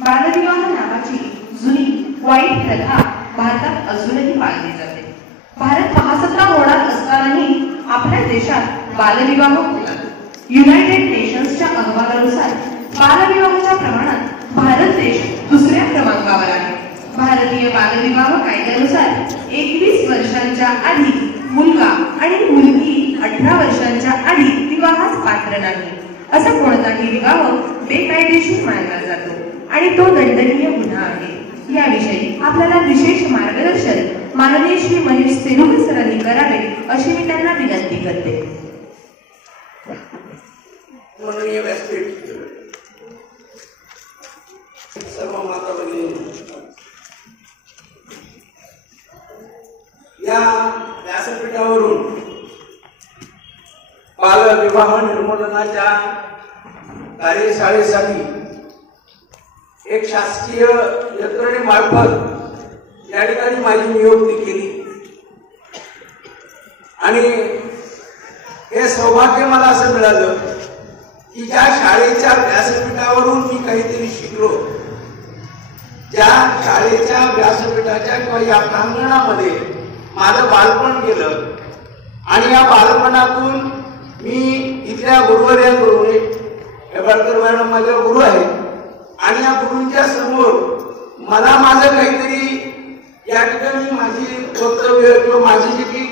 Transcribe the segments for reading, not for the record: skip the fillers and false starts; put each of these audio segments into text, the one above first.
बालविवाह नावाची जुनी वाईट प्रथा भारतात अजूनही पाळली जाते. भारत महासत्ता होणार असतानाही आपल्या देशात बालविवाह होतात. युनायटेड नेशन्सच्या अहवालानुसार बालविवाहाच्या प्रमाणात भारत देश दुसऱ्या क्रमांकावर आहे. भारतीय बालविवाह कायद्यानुसार 21 वर्षांच्या आधी मुलगा आणि मुलगी 18 वर्षांच्या आधी विवाहास पात्र नाही. असा कोणताही विवाह बेकायदेशीर मानला जातो आणि तो दंडनीय गुन्हा आहे. याविषयी आपल्याला विशेष मार्गदर्शन माननीय श्री महेश सेनुकर सरांनी करावे अशी मी त्यांना विनंती करते. माननीय व्यासपीठ, सर्व माता भगिनी, या व्यासपीठावरून बालविवाह निर्मूलनाच्या कार्यशाळेसाठी एक शासकीय यंत्रणेमार्फत या ठिकाणी माझी नियुक्ती केली आणि हे सौभाग्य मला असं मिळालं की ज्या शाळेच्या व्यासपीठावरून मी काहीतरी शिकलो, ज्या शाळेच्या व्यासपीठाच्या किंवा या प्रांगणामध्ये माझं बालपण गेलं आणि या बालपणातून मी इथल्या गुरुवर्यांकडून, हेबाळकर मॅडम माझ्या गुरु आहेत आणि या गुरूंच्या समोर मला माझं काहीतरी या ठिकाणी माझी वक्तव्य किंवा माझी जी की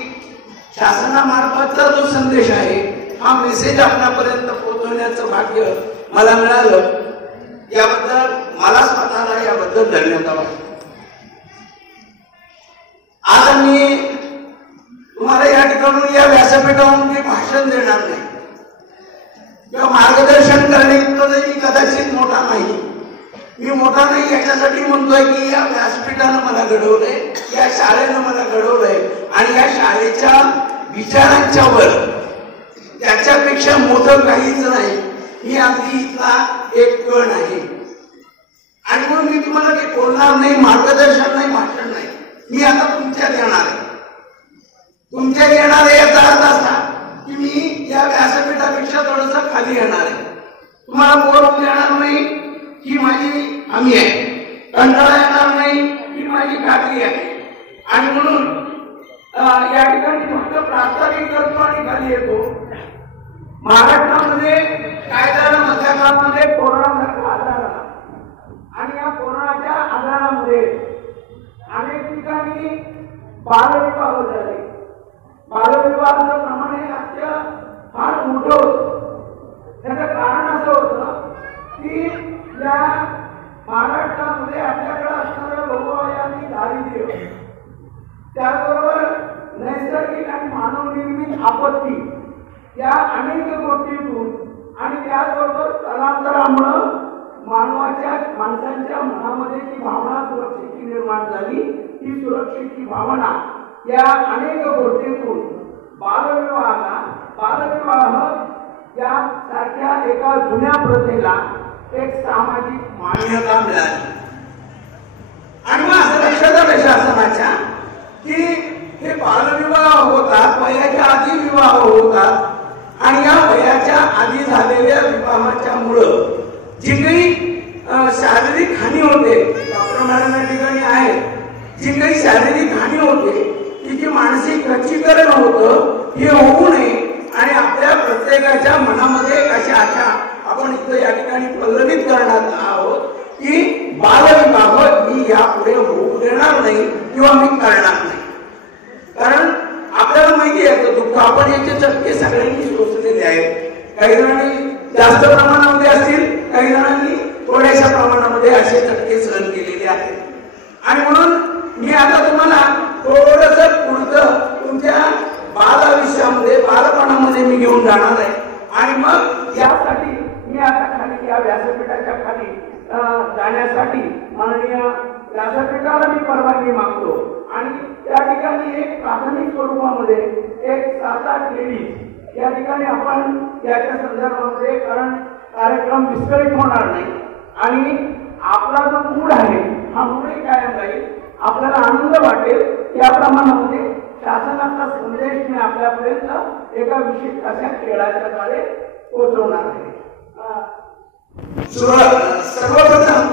शासनामार्फतचा जो संदेश आहे हा मेसेज आपल्यापर्यंत पोहोचवण्याचं भाग्य मला मिळालं. याबद्दल मला स्वतःला याबद्दल धन्यवाद वाटतो. आज मी तुम्हाला या ठिकाणून या व्यासपीठावरून काही भाषण देणार नाही किंवा मार्गदर्शन करणे इतकंही कदाचित मोठा नाही. मी मोठा नाही याच्यासाठी म्हणतोय की या व्यासपीठानं मला घडवलंय, या शाळेनं मला घडवलंय आणि या शाळेच्या विचारांच्या वर त्याच्यापेक्षा मोठं काहीच नाही. मी अगदी इथला एक कण आहे आणि म्हणून मी तुम्हाला काही बोलणार नाही, मार्गदर्शन नाही, भाषण नाही. मी आता तुमच्यात येणार आहे. तुमच्यात येणार आहे याचा अर्थ असा की मी या व्यासपीठापेक्षा थोडंसं खाली येणार आहे. तुम्हाला बोर होऊ देणार नाही ही माझी हमी आहे, कंटाळा येणार नाही ही माझी खात्री आहे. आणि म्हणून या ठिकाणी फक्त प्रास्ताविक करतो आणि खाली येतो. महाराष्ट्रामध्ये काय झालं, मधल्या काळामध्ये कोरोनासारखा आजार आला आणि या कोरोनाच्या आजारामध्ये अनेक ठिकाणी बालविवाह झाले. बालविवाहाचं प्रमाण हे आजच्या फार मोठं होतं. त्याचं कारण असं होतं की या महाराष्ट्रामध्ये आपल्याकडे असणारं बहुआयामी दारिद्र्य, त्याचबरोबर नैसर्गिक आणि मानवनिर्मित आपत्ती या अनेक गोष्टीतून आणि त्याचबरोबर स्थलांतरामुळं माणसांच्या मनामध्ये जी भावना सुरक्षेची निर्माण झाली, ही सुरक्षेची भावना या अनेक गोष्टीतून बालविवाह या सारख्या एका जुन्या प्रथेला एक सामाजिक मान्यता मिळाली. आणि मग असं लक्षात आलं शासनाच्या की हे बालविवाह होतात, वयाच्या आधी विवाह होतात आणि या वयाच्या आधी झालेल्या विवाहाच्या मुळे जी काही शारीरिक हानी होते, डॉक्टर मॅडम या ठिकाणी आहे, जी काही शारीरिक हानी होते, तिची मानसिक खच्चीकरण होतं, हे होऊ नये आणि आपल्या प्रत्येकाच्या मनामध्ये अशी आशा आपण इथं या ठिकाणी पल्लवित करणार आहोत की बालविवाह मी यापुढे होऊ देणार नाही किंवा मी करणार नाही. कारण आपल्याला माहिती आहे दुःख आपण याचे चटके सगळ्यांनी सोसलेले आहेत. काही जणांनी जास्त प्रमाणामध्ये असतील, काही जणांनी थोड्याशा प्रमाणामध्ये असे चटके सहन केलेले आहेत. आणि म्हणून मी आता तुम्हाला थोडस पुढचं तुमच्या बालविषयामध्ये, बालपणामध्ये मी घेऊन जाणार आहे. आणि मग यासाठी मी आता खाली या व्यासपीठाच्या खाली जाण्यासाठी माननीय व्यासपीठाला मी परवानगी मागतो आणि त्या ठिकाणी एक प्राथमिक स्वरूपामध्ये एक 7-8 लेडीज या ठिकाणी आपण याच्या संदर्भामध्ये, कारण कार्यक्रम विस्कळीत होणार नाही आणि आपला जो मूड आहे हा मूडही कायम राहील, आपल्याला आनंद वाटेल या प्रमाणामध्ये शासनाचा संदेश मी आपल्यापर्यंत एका विशिष्ट अशा खेळाच्या द्वारे पोहोचवणार आहे. सर्वप्रथम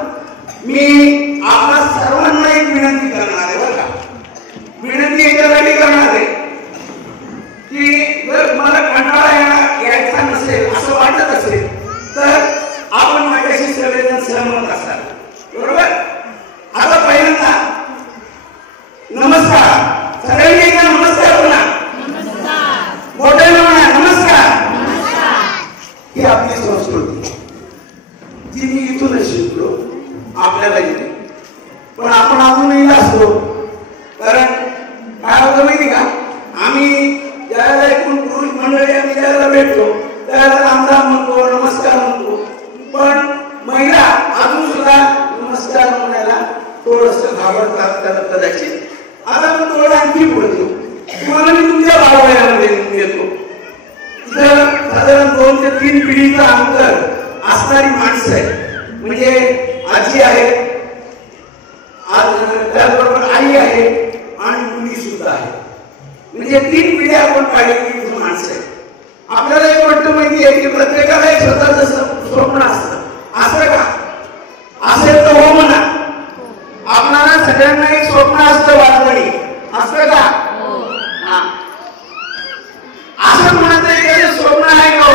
शिकलो आपल्याला येते, पण आपण अजूनही असतो. कारण काय होतं माहिती का, आम्ही ज्यावेळेला एकूण पुरुष मंडळी आम्ही ज्यावेळेला भेटतो त्यावेळेला रामराम म्हणतो, नमस्कार म्हणतो, पण महिला अजून सुद्धा नमस्कार म्हणायला थोडस घाबरतात कदाचित. आता आपण थोडं आणखी पुढे देऊ. तुम्हाला मी तुमच्या भावयामध्ये देतो. इथं साधारण 2 ते 3 पिढीचं अंतर असणारी माणसं आहे. म्हणजे आजी आहे, त्याचबरोबर आई आहे आणि मुली सुद्धा आहे. म्हणजे 3 पिढ्या आपण पाहिलेली माणसं आहे. आपल्याला एक गोष्ट माहिती आहे की प्रत्येकाला एक स्वतःचं स्वप्न असतं. असं का असेल तर हो म्हणा. आपल्याला सगळ्यांना एक स्वप्न असतं बालपणी, असतं का? असं म्हणायचं एखादं स्वप्न आहे का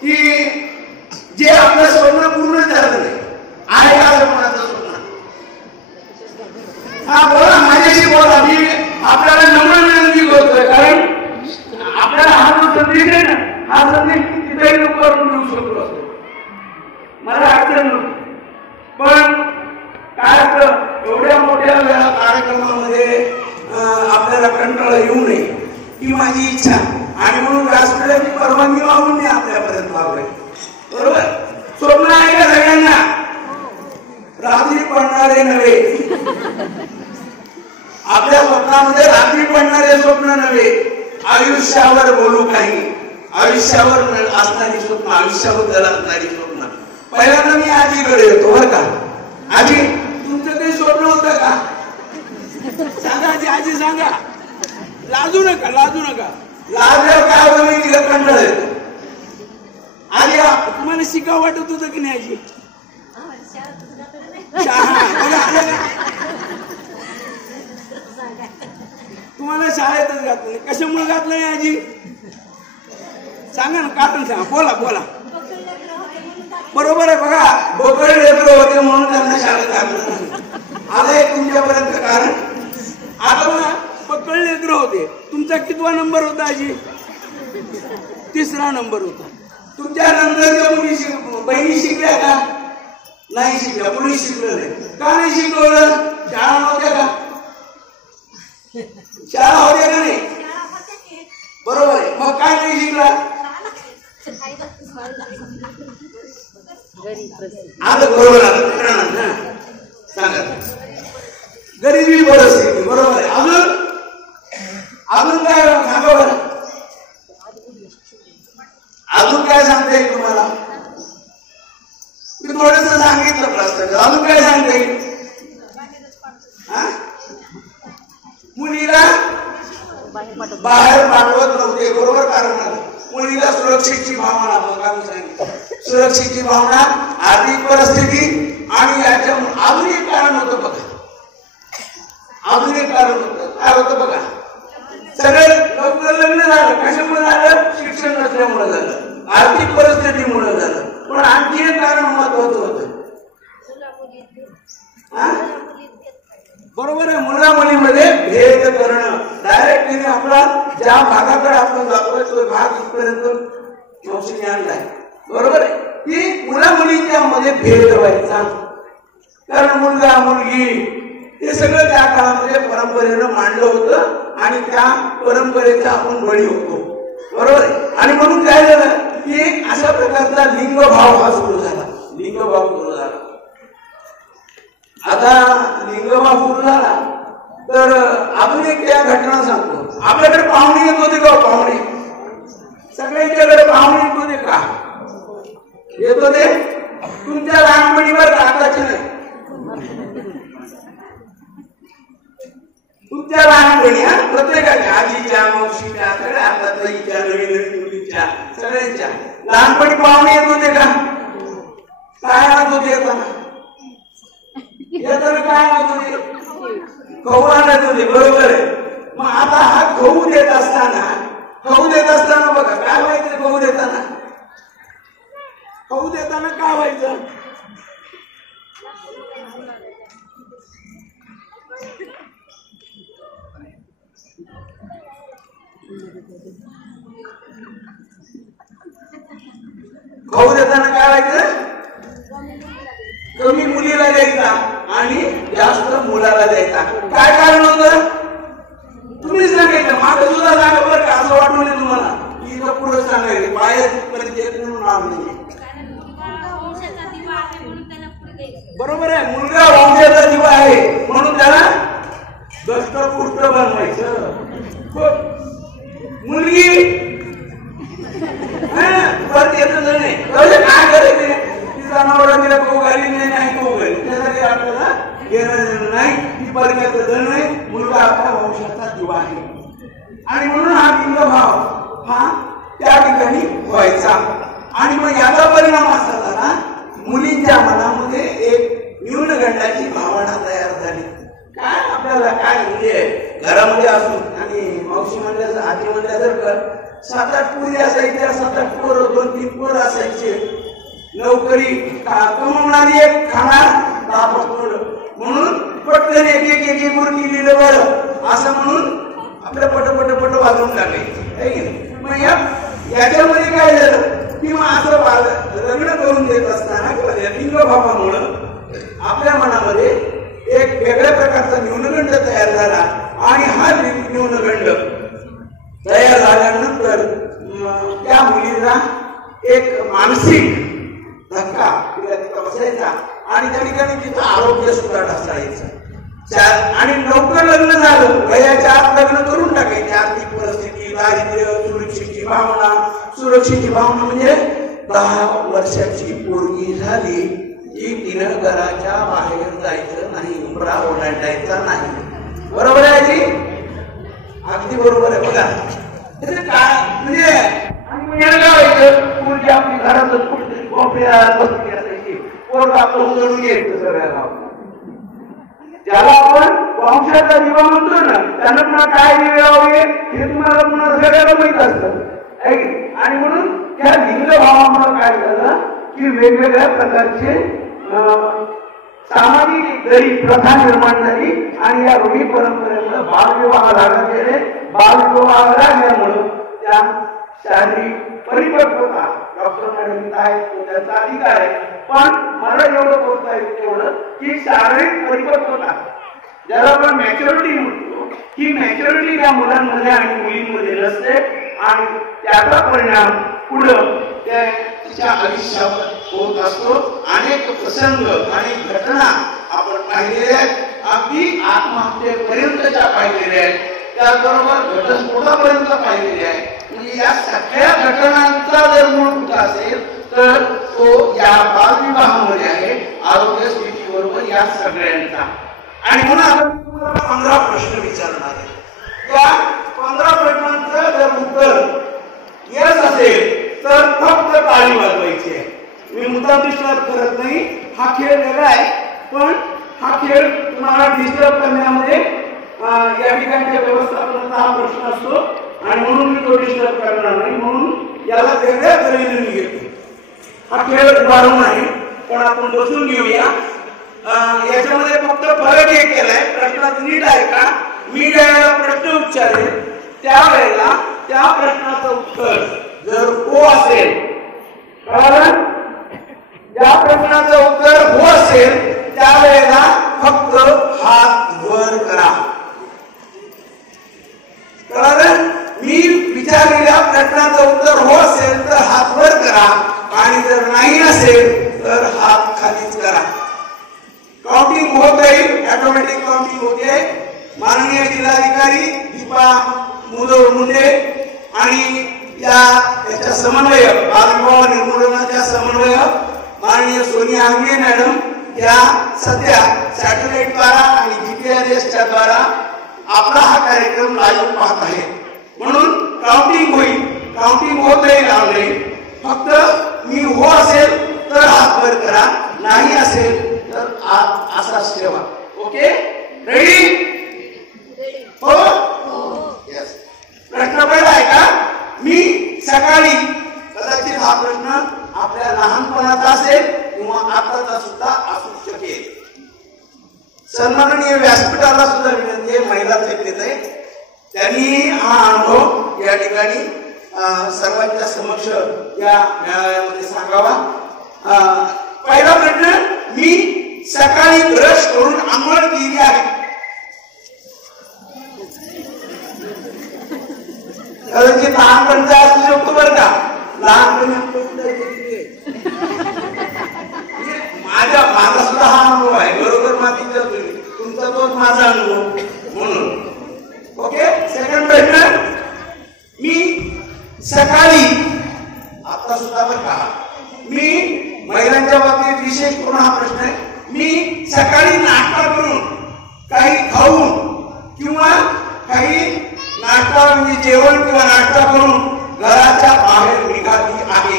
की जे आपलं स्वप्न पूर्ण झालं नाही आहे का? असं म्हणायचं स्वप्न? हा बोला, माझ्याशी बोला. मी आपल्याला नम्र विनंती करतोय, कारण आपल्याला हा जो संदेश आहे ना, हा संदेश तिथेही करून देऊ शकतो मला अडचण नव्हती. पण काय असतं, एवढ्या मोठ्या कार्यक्रमामध्ये आपल्याला कंटाळा येऊ नये ही माझी इच्छा, आणि म्हणून व्यासपीठाची परवानगी मागून मी आपल्यापर्यंत मागलोय. बरोबर? स्वप्न आहे का सगळ्यांना? रात्री पडणारे नव्हे, आपल्या स्वप्नामध्ये रात्री पडणारे स्वप्न नव्हे, आयुष्यावर बोलू काही, आयुष्यावर असणारी स्वप्न, आयुष्याबद्दल असणारी स्वप्न. पहिल्यांदा मी आजीकडे येतो बरं का. आजी, तुमचं काही स्वप्न होतं का? सांगा आजी, आजी सांगा. लाजू नका, लाजू नका. लाजल्यावर काय होतं मी तिला कंटाळा येतो. आजी, तुम्हाला शिकावं वाटत होतं की नाही आजी? तुम्हाला शाळेतच घातलं नाही, कशामुळे घातलं नाही आजी? सांगा ना, कारण सांगा, बोला बोला. बरोबर आहे, बघा, बोकड लेकरं होते म्हणून त्यांना शाळेत घातलं नाही. आता एक तुमच्यापर्यंत कारण. आता बघा, पकड लेकरं होते. तुमचा कितवा नंबर होता आजी? 3रा नंबर होता. तुमच्या नंतरच्या मुली बहिणी शिकल्या का? नाही शिकल्या. मुली शिकलं नाही. का नाही शिकवलं? शाळा नव्हत्या का? शाळा होत्या का नाही? बरोबर आहे. मग काय नाही शिकला? आता बरोबर आहे, सांगा. गरिबी परिस्थिती, बरोबर आहे. अजून अजून काय सांगा बरं? अजून काय सांगता येईल तुम्हाला? मी थोडस सांगितलं प्रश्न, अजून काय सांगता येईल? मुलीला बाहेर पाठवत नव्हते, बरोबर कारण मुलीला सुरक्षेची भावना, सुरक्षेची भावना, आर्थिक परिस्थिती, आणि याच्या अजून एक कारण होतं बघा. अजून एक कारण होतं. काय होतं बघा? सगळं लवकर लग्न झालं. कशामुळे झालं? शिक्षण नसल्यामुळे झालं, आर्थिक परिस्थितीमुळे झालं. पण आणखी एक कारण महत्वाचं होतं. बरोबर आहे, मुला मुलीमध्ये भेद करणं. डायरेक्ट तिने आपला ज्या भागाकडे आपण जातोय तो भाग इथपर्यंत मावशीने आणलाय. बरोबर आहे, की मुला मुलींच्या मध्ये भेद व्हायचा. कारण मुलगा मुलगी हे सगळं त्या काळामध्ये परंपरेनं मांडलं होतं, आणि त्या परंपरेचा आपण बळी होतो. बरोबर आहे. आणि म्हणून काय झालं की अशा प्रकारचा लिंगभाव हा सुरू झाला. लिंगभाव सुरू झाला. आता लिंगभाव सुरू झाला तर अजून एक त्या घटना सांगतो. आपल्याकडे पाहुणे येत होते का? पाहुणे सगळ्यांच्याकडे पाहुणे येत होते का? येत होते. तुमच्या लहानपणीवर आताचे नाही, तुमच्या लहानपणी प्रत्येकाच्या, आजीच्या, मावशीच्या, सगळ्या आताच्या नवीन नवीन मुलींच्या, सगळ्यांच्या लहानपणी पाहुणे येत होते का? काय आणत होते येताना? येताना काय आणत होते? गहू आणत होते. बरोबर आहे. मग आता हा गहू देत असताना बघा काय व्हायचं? गहू देताना काय व्हायचं? गहू देताना काय व्हायचं? कमी मुलीला द्यायचा आणि जास्त मुलाला द्यायचा. काय कारण होतं तुम्हीच सांगायचं. माझं सुद्धा सांगा बरं का, असं वाटून तुम्हाला की पुढे सांगायचं पायापर्यंत येत म्हणून नाव नाही. बरोबर आहे, मुलगा वंशाचा दिवा आहे म्हणून त्याला दष्टपुष्ट बनवायचं. मुलगी परत येतच नाही, काय करायचं तिचा नवरा तिला गहू घाली नाही गहू घाली, त्यासाठी आपल्याला घेणं नाही. ती परक्याचं धन आहे, मुलगा आपल्या वंशाचा दिवा आहे. आणि म्हणून हा लिंगभाव हा त्या ठिकाणी व्हायचा. आणि मग याचा परिणाम असा झाला, मुलींच्या मनामध्ये एक न्यूनगंडाची भावना तयार झाली. काय आपल्याला काय म्हणजे घरामध्ये असून आणि मावशी म्हणल्या आजी म्हणल्यासारखं 7-8 पोरी असायच्या, 7-8 पोरं 2-3 पोरं असायचे. नोकरी कमवणारी एक खाणार तापड म्हणून पटकन एक मुरगी लिहिलं बरं असं म्हणून आपल्या पट वाजवून टाकायचे. मग याच्यामध्ये काय झालं की मग असं लग्न करून देत असताना किंवा लिंगभावामुळं आपल्या मनामध्ये एक वेगळ्या प्रकारचा न्यूनगंड तयार झाला. आणि हा न्यूनगंड तयार झाल्यानंतर त्या मुलीला एक मानसिक धक्का तिला बसायचा आणि त्या ठिकाणी तिचं आरोग्य सुद्धा ढासळायचं. आणि लवकर लग्न झालं, वयाच्या आत लग्न करून टाकायचे. आर्थिक परिस्थिती, दारिद्र्य, सुरक्षेची भावना म्हणजे 10 वर्षाची पोरगी झाली की तिनं घराच्या बाहेर जायचं नाही, उमरा ओलांडायचा नाही. बरोबर आहे जी? अगदी बरोबर आहे. बघा काय म्हणजे पोरगी आपली घरातच बसली असायची, पोरग आपलं उजळून घ्यायचं सगळ्याला. ज्याला आपण वंशाचा दिवा म्हणतो ना, त्यांना पुन्हा काय दिवे हे तुम्हाला पुन्हा सगळ्याला माहित असतं. आणि म्हणून त्या लिंगभावामुळे काय झालं की वेगवेगळ्या प्रकारचे सामाजिक जरी प्रथा निर्माण झाली. आणि या रूढी परंपरेमुळे बालविवाह लागला गेले. बालविवाह लागल्यामुळं त्या शारीरिक परिपक्वता, डॉक्टर मॅडम काय त्याचा अधिकार आहे, पण मला एवढं बोलता येईल तेवढं की शारीरिक परिपक्वता ज्याला आपण मॅच्युरिटी म्हणतो, ही मॅच्युरिटी या मुलांमध्ये आणि मुलींमध्ये नसते. आणि त्याचा परिणाम पुढं तिच्या आयुष्यावर होत असतो. अनेक प्रसंग आणि घटना आपण पाहिलेल्या आहेत, अगदी आत्महत्येपर्यंतच्या पाहिलेल्या आहेत, त्याचबरोबर घटस्फोटापर्यंत पाहिलेल्या आहेत. म्हणजे या सगळ्या घटनांचा जर मूळ कुठं असेल तर तो या बालविवाहामध्ये आहे, आरोग्य स्थितीबरोबर या सगळ्यांचा. आणि म्हणून आपण तुम्हाला 15 प्रश्न विचारणार आहे. या 15 प्रश्नांचं जर उत्तर येस असेल तर फक्त ताली वाजवायची आहे. मी मुद्दाम डिस्टर्ब करत नाही, हा खेळ वेगळा आहे, पण हा खेळ तुम्हाला डिस्टर्ब करण्यामध्ये या ठिकाणच्या व्यवस्थापनाचा हा प्रश्न असतो आणि म्हणून मी तो डिस्टर्ब करणार नाही. म्हणून याला वेगळ्या तऱ्हेने मी घेतो. हा खेळ उभारून आहे, पण आपण बसून घेऊया. याच्यामध्ये फक्त फरक एक केलाय, प्रश्नात नीट आहे का, मी ज्यावेळेला प्रश्न उच्चारेल त्यावेळेला त्या प्रश्नाचं उत्तर जर हो असेल, कारण ज्या प्रश्नाचं उत्तर हो असेल त्यावेळेला फक्त हात वर करा. कारण मी विचारलेल्या प्रश्नाचं उत्तर हो असेल तर हात वर करा आणि जर नाही असेल तर हात खालीच करा. काउंटिंग होत राहील, ऑटोमॅटिक काउंटिंग होते. माननीय जिल्हाधिकारी दीपा मुंडे आणि याच्या समन्वय, बालविवाह निर्मूलनाच्या समन्वय माननीय सोनिया आंगे मॅडम या सध्या सॅटेलाइट द्वारा आणि GPRS द्वारा आपला हा कार्यक्रम लाईव्ह पाहत आहे. म्हणून काउंटिंग होईल, काउंटिंग होत राहील ऑनलाईन. फक्त मी हो असेल तर हात वर करा, नाही असेल तर हात असाच ठेवा. Okay, ready? हो, यस. प्रश्न पहिला आहे का? मी सकाळी कदाचित हा प्रश्न आपल्या लहानपणाचा असेल किंवा आताचा सुद्धा असू शकेल. सन्माननीय व्यासपीठाला सुद्धा विनंती आहे, महिला नेते आहे, त्यांनी हा अनुभव या ठिकाणी सर्वांच्या समक्ष या मेळाव्यामध्ये सांगावा. पहिला सकाळी ब्रश करून आंघोळ केली आहे. कदाचित लहानपणचा असू शकतो बरं का, लहानपणी माझा सुद्धा हा अनुभव आहे. बरोबर मातीचा तुमचा तोच माझा अनुभव म्हणून. ओके. सेकंड प्रश्न, मी सकाळी आता सुद्धा बरं का, मी महिलांच्या बाबतीत विशेष करून हा प्रश्न आहे. मी सकाळी नाश्ता करून काही खाऊन किंवा काही नाश्ता म्हणजे जेवण किंवा नाश्ता करून घराच्या बाहेर निघाली आहे.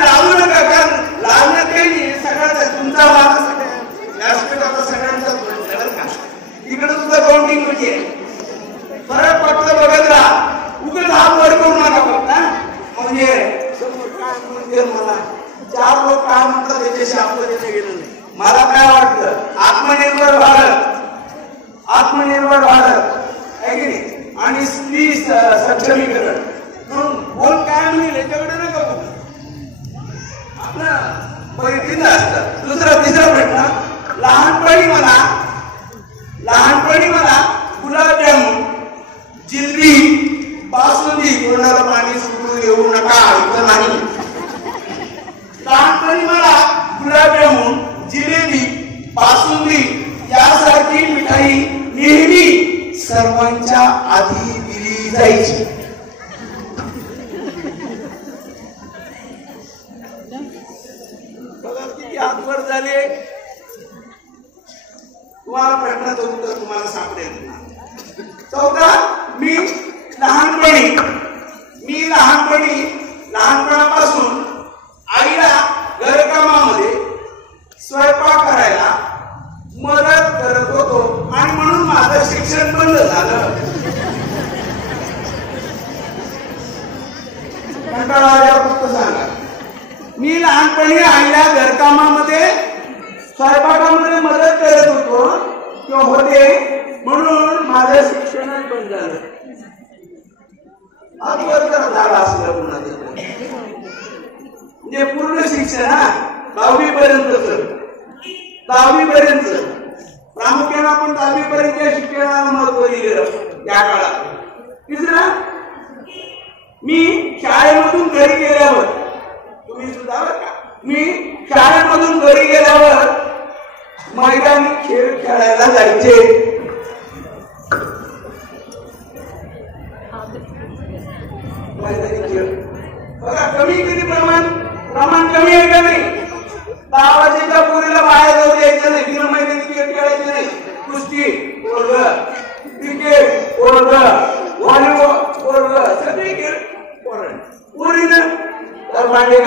लावू नका, कारण लावण्यात काही नाही. सगळ्यांचा तुमचा माझा सगळ्यांचा सगळ्यांचा बरं का. इकडे सुद्धा काउंटिंग म्हणजे फरक फक्त बघत राहा. उगाच हात वर करू नका फक्त. म्हणजे समोर काय म्हणते मला 4 लोक काय म्हणतात त्याच्याशी आपलं त्याच्या गेलं नाही. मला काय वाटतं, आत्मनिर्भर भारत, आत्मनिर्भर भारत आहे की नाही, आणि स्त्री सक्षमीकरण म्हणून कोण काय म्हणेल याच्याकडे नका बघू. आपलं पहिलं असतं. दुसरा तिसरा प्रश्न, लहानपणी मला गुलाबजामुन, जिलबी, बासुंदी, कोणाला पाणी सुरू येऊ नका इथं नाही. लहानपणी मला गुलाबजामुन, जिलेबी, बासुंदी यासारखी मिठाई नेहमी सर्वांच्या आधी दिली जायची. बघा किती हात वर झाले. तुम्हाला प्रश्नाचं उत्तर तुम्हाला सापडेल. चौथा, मी लहानपणापासून आईला घरकामामध्ये स्वयंपाक करायला मदत करत होतो आणि म्हणून माझं शिक्षण बंद झालं. कंटाळा आल्यावर फक्त सांगा. मी लहानपणी आईला घरकामामध्ये स्वयंपाकामध्ये मदत करत होतो किंवा होते म्हणून माझं शिक्षणच बंद झालं. झालं असलं म्हणजे पूर्ण शिक्षण 10वी पर्यंत प्रामुख्याने आपण 10वी पर्यंत शिक्षणाला महत्व दिलं या काळात. तिसरा, मी शाळेमधून घरी गेल्यावर, तुम्ही सुद्धा बरं का, मी शाळेमधून घरी गेल्यावर मैदानी खेळ खेळायला जायचे. मैदानी खेळ बघा कमी किती प्रमाण कमी आहे का नाही. 10 वर्षाच्या पोरीला बाहेर जाऊ द्यायचं नाही, बिना मैदानी खेळ खेळायचे नाही. कुस्ती पोरग, क्रिकेट पोरग, व्हॉलीबॉल पोरग, सगळे खेळ पोरग. पोरीनं तर भांडे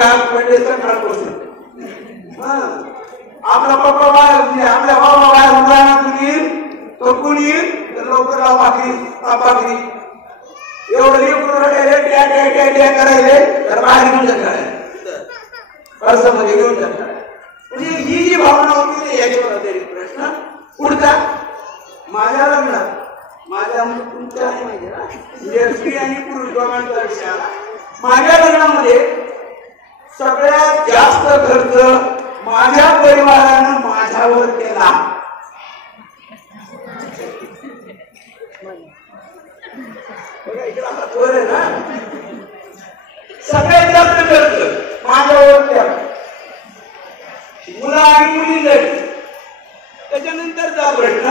सकाळपासून आपला पप्पा बाहेर, आपल्या बाबा बाहेर उन्हाळ्यात येईल तो कोणी येईल तर लवकर भाकरी एवढं करायले तर बाहेर घेऊन जाणार पर्सामध्ये घेऊन जाणार. म्हणजे ही जी भावना होती याच्यावर प्रश्न. पुढचा, माझ्या लग्नात तुमच्या आहे माहिती ना, म्हणजे स्त्री आणि पुरुष दोघांचा विषय आला. माझ्या लग्नामध्ये सगळ्यात जास्त खर्च माझ्या परिवारानं माझ्यावर केला. बघा इकडे आता पोर आहे ना, सगळ्यात जास्त खर्च माझ्यावर केला. मुलं आणि मुली झाली. त्याच्यानंतरचा प्रश्न,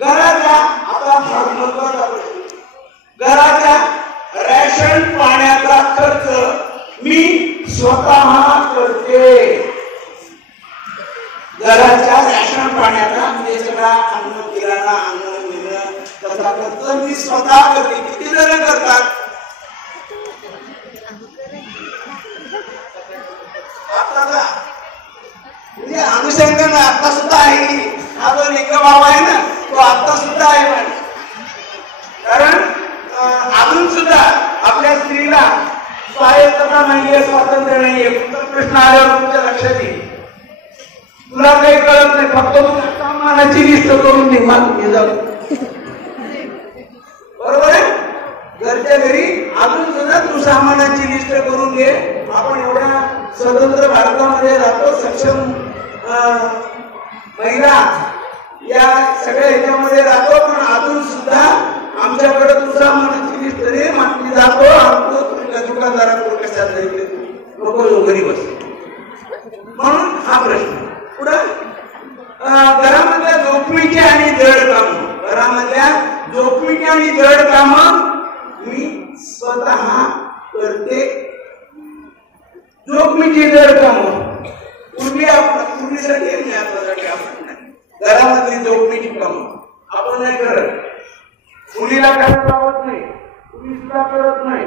घराच्या, आता महत्वाचा प्रश्न, घराच्या रॅशन पाण्याचा खर्च मी स्वतः करते. घराच्या रॅशन पाण्याचा म्हणजे सगळा अन्न किराणा अन्न मिळणं तसा खर्च मी स्वतः करते. किती जण करतात? आता म्हणजे अनुषंगाने आता सुद्धा आहे की हा जो लेखा भाव आहे ना तो आता सुद्धा आहे. कारण अजून सुद्धा आपल्या स्त्रीला स्वायत्तता नाहीये, स्वातंत्र्य नाहीये. फक्त प्रश्न आल्यावर तुमच्या लक्षात येईल. तुला काही कळत नाही, फक्त तुझ्या सामानाची लिस्ट करून दे, मागून जाऊ. बरोबर आहे? घरच्या घरी अजून सुद्धा तू सामानाची लिस्ट करून घे. आपण एवढ्या स्वतंत्र भारतामध्ये राहतो, सक्षम महिला या सगळ्या ह्याच्यामध्ये राहतो, पण अजून सुद्धा आमच्याकडे दुसरा मनाची तरी मानली जातो. आमचं तुमच्या दुकानदाराकडून कशात तरी नको घरी बस म्हणून हा प्रश्न. पुढं घरामधल्या जोखमीची आणि जड काम, घरामधल्या जोखमीची आणि जड काम मी स्वतः करते. जोखमीची जड काम पूर्वीसाठी आणि आतासाठी आपण नाही. घरामधली जोखमीची काम आपण नाही करत. मुलीला करायला लावत नाही, तुम्ही सुद्धा करत नाही.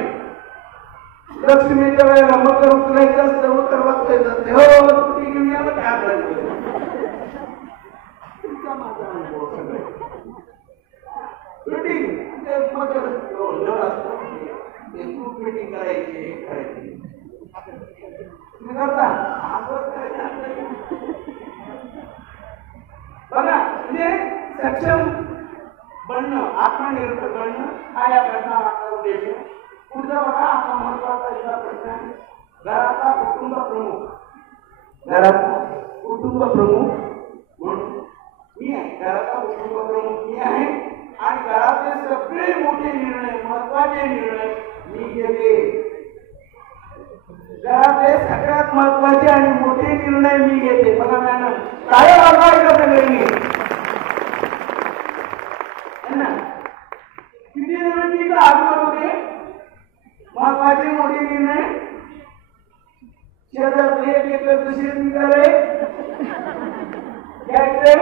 लक्ष्मीच्या वेळेला मकर उचलायचं असतं, मकर वाचवायचं असते. हो तुझी घेऊन याला काय करायचं, तुमचा माझा अनुभव सगळे मकर ग्रुप मिटिंग करायची तुम्ही करता बघा. म्हणजे सक्षम बनणं, आत्मनिर्भर बनणं हा या घटनामागचा उद्देश आहे. पुढचा बघा, आता महत्वाचा प्रश्न आहे घराचा कुटुंब प्रमुख. घराचा कुटुंब प्रमुख म्हणून मी आहे, घराचा कुटुंब प्रमुख मी आहे आणि घरातले सगळे मोठे निर्णय, महत्वाचे निर्णय मी घेते. घरातले सगळ्यात महत्वाचे आणि मोठे निर्णय मी घेते. बघा मॅडम काय वाजवायचं सगळ्यांनी किती निर्णय आगमन होते, महत्वाचे मोठे निर्णय. शेजारचं एक एकर शेत निघाले घ्यायचंय,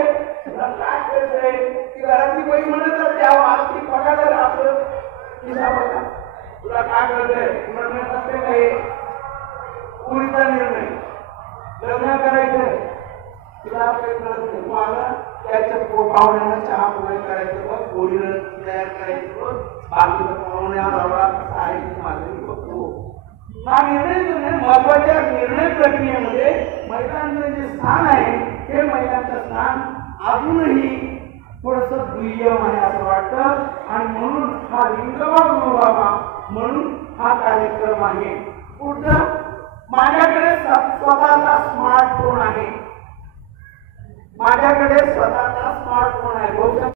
काय करायचंय ती घरातली बाई म्हणत असते आर्थिक पगार आपलं बघा तुला काय कळतंय म्हणत असते काही पुरीचा निर्णय. लग्न करायचंय तिला काही कळत नाही, मला त्याच्या पाहुण्याला चहा पोहे करायचं बघ, गोळीला तयार करायचं बघ, बाकीचं पाहुण्याला कसं आहे माझं बघतो. हा निर्णय महत्वाच्या निर्णय प्रक्रियेमध्ये महिलांचं जे स्थान आहे हे महिलांचं स्थान अजूनही थोडस दुय्यम आहे असं वाटतं. आणि म्हणून हा लिंगभाग व्हावा म्हणून हा कार्यक्रम आहे. पुढचं, माझ्याकडे स्वतःचा स्मार्टफोन आहे, माझ्याकडे स्वतः